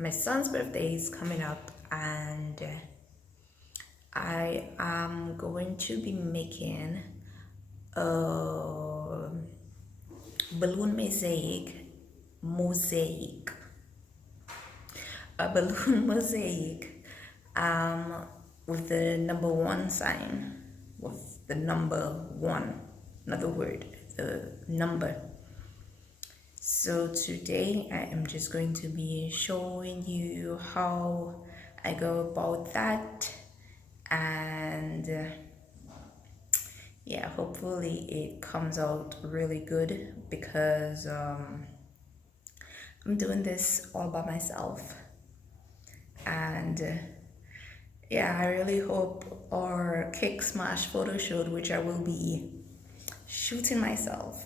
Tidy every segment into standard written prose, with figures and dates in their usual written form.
my son's birthday is coming up, and I am going to be making a balloon mosaic, a balloon mosaic, with the number one sign, with the number one, not the word, the number. So today I am just going to be showing you how I go about that, and yeah, hopefully it comes out really good, because I'm doing this all by myself, and yeah, I really hope our cake smash photo shoot, which I will be shooting myself,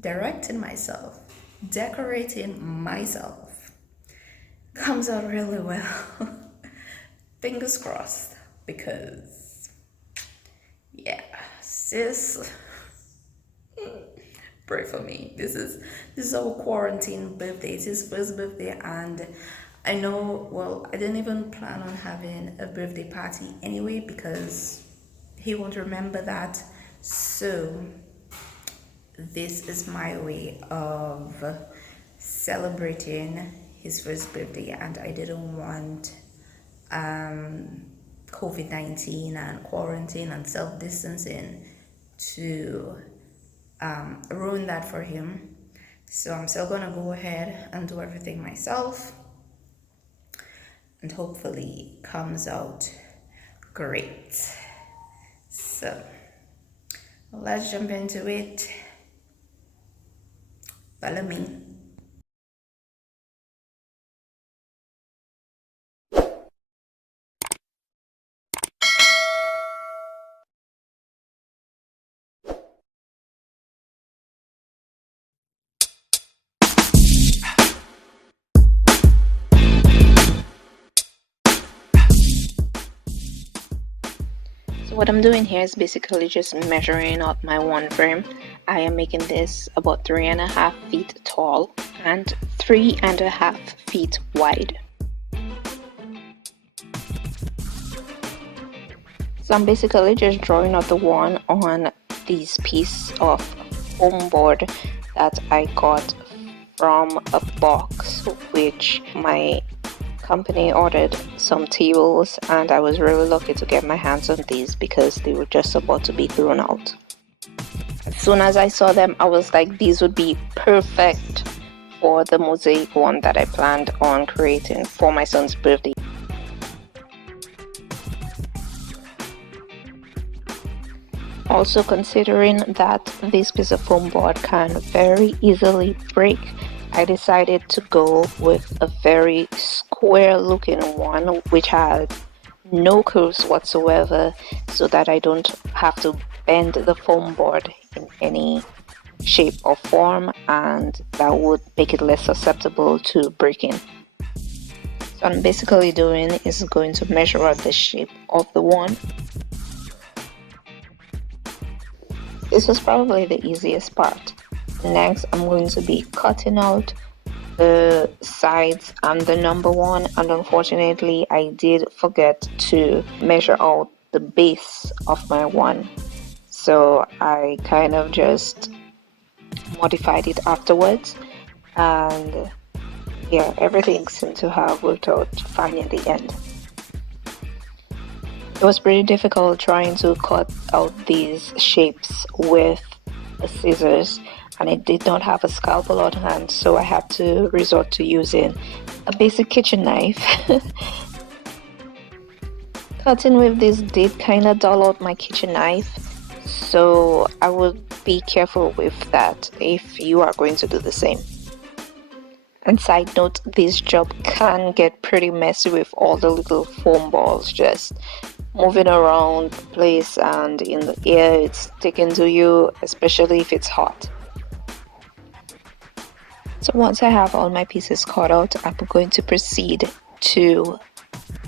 directing myself, decorating myself, comes out really well. Fingers crossed, because yeah, sis, pray for me. This is our quarantine birthday. It's his first birthday, and I know, well, I didn't even plan on having a birthday party anyway, because he won't remember that. So this is my way of celebrating his first birthday, and I didn't want COVID-19 and quarantine and self-distancing to ruin that for him. So I'm still gonna go ahead and do everything myself, and hopefully it comes out great. So let's jump into it. Follow me. So what I'm doing here is basically just measuring out my one frame. I am making this about 3.5 feet tall and 3.5 feet wide. So I'm basically just drawing out the one on this piece of foam board that I got from a box, which my company ordered some tables, and I was really lucky to get my hands on these because they were just about to be thrown out. As soon as I saw them, I was like, these would be perfect for the mosaic one that I planned on creating for my son's birthday. Also, considering that this piece of foam board can very easily break, I decided to go with a very square looking one which had no curves whatsoever, so that I don't have to bend the foam board in any shape or form, and that would make it less susceptible to breaking. So what I'm basically doing is going to measure out the shape of the one. This was probably the easiest part. Next, I'm going to be cutting out the sides and the number one, and unfortunately I did forget to measure out the base of my one, so I kind of just modified it afterwards, and yeah, everything seemed to have worked out fine in the end. It was pretty difficult trying to cut out these shapes with the scissors, and I did not have a scalpel on hand, so I had to resort to using a basic kitchen knife. Cutting with this did kind of dull out my kitchen knife, so I would be careful with that if you are going to do the same. And side note, this job can get pretty messy with all the little foam balls just moving around the place, and in the air it's sticking to you, especially if it's hot. So once I have all my pieces cut out, I'm going to proceed to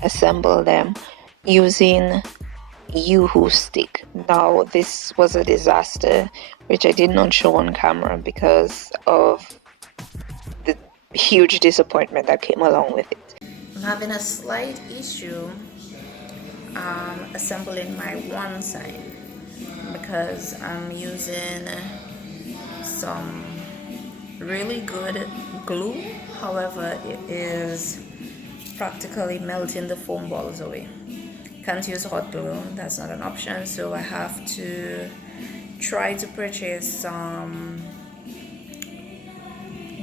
assemble them using Yoo-hoo stick. Now this was a disaster, which I did not show on camera because of the huge disappointment that came along with it. I'm having a slight issue assembling my one side because I'm using some really good glue. However, it is practically melting the foam balls away. Can't use hot glue, that's not an option, so I have to try to purchase some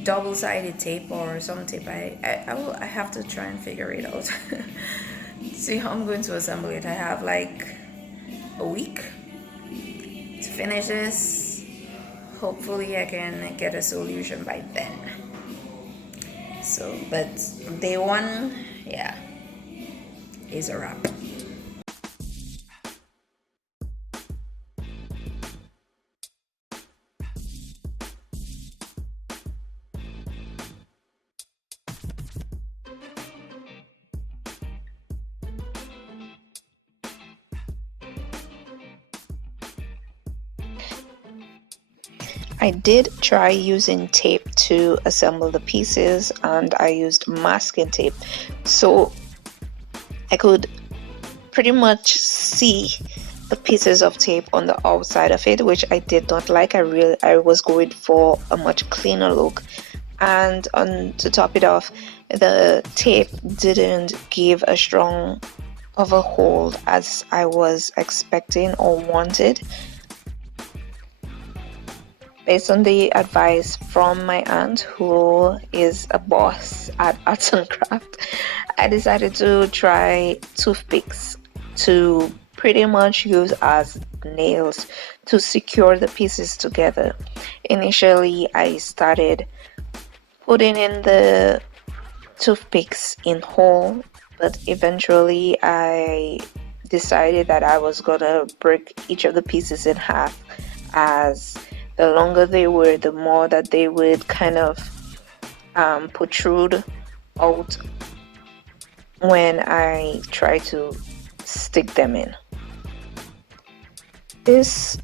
double-sided tape or some tape. I have to try and figure it out. See how I'm going to assemble it. I have like a week to finish this. Hopefully I can get a solution by then. So, but day one, yeah, is a wrap. I did try using tape to assemble the pieces, and I used masking tape, so I could pretty much see the pieces of tape on the outside of it, which I did not like. I was going for a much cleaner look, and to top it off, the tape didn't give a strong of a hold as I was expecting or wanted. Based on the advice from my aunt, who is a boss at arts and craft, I decided to try toothpicks to pretty much use as nails to secure the pieces together. Initially, I started putting in the toothpicks in whole, but eventually I decided that I was gonna break each of the pieces in half, as the longer they were, the more that they would kind of protrude out when I try to stick them in. This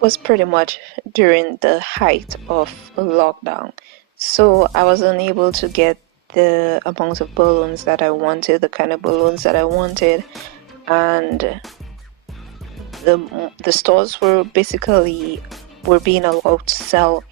was pretty much during the height of lockdown, so I was unable to get the amount of balloons that I wanted, the kind of balloons that I wanted, and the stores were being allowed to sell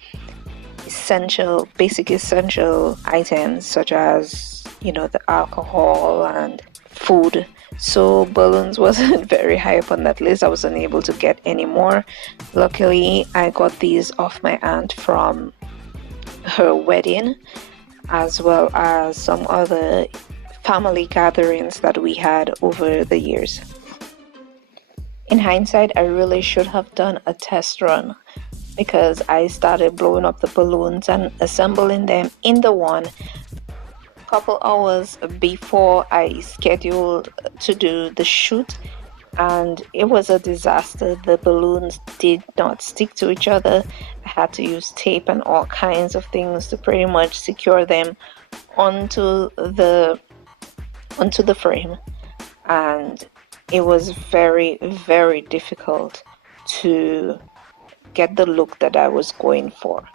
basic essential items such as, the alcohol and food. So balloons wasn't very high up on that list. I was unable to get any more. Luckily, I got these off my aunt from her wedding, as well as some other family gatherings that we had over the years. In hindsight, I really should have done a test run, because I started blowing up the balloons and assembling them in the one a couple hours before I scheduled to do the shoot, and it was a disaster. The balloons did not stick to each other. I had to use tape and all kinds of things to pretty much secure them onto the frame, and it was very, very difficult to get the look that I was going for.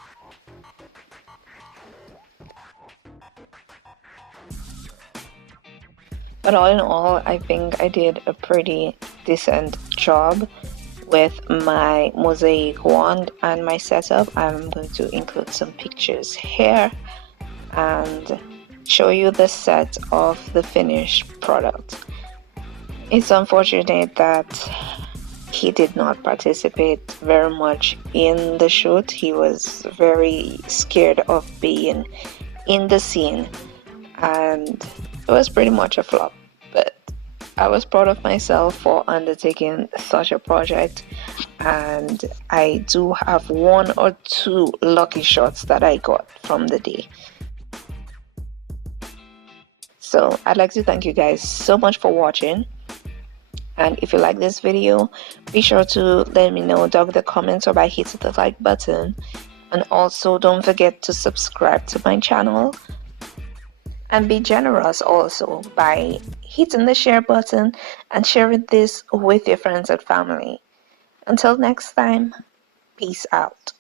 But all in all, I think I did a pretty decent job with my Mosaic wand and my setup. I'm going to include some pictures here and show you the set of the finished product. It's unfortunate that he did not participate very much in the shoot. He was very scared of being in the scene, and it was pretty much a flop. But I was proud of myself for undertaking such a project, and I do have one or two lucky shots that I got from the day. So I'd like to thank you guys so much for watching. And if you like this video, be sure to let me know down in the comments or by hitting the like button. And also don't forget to subscribe to my channel. And be generous also by hitting the share button and sharing this with your friends and family. Until next time, peace out.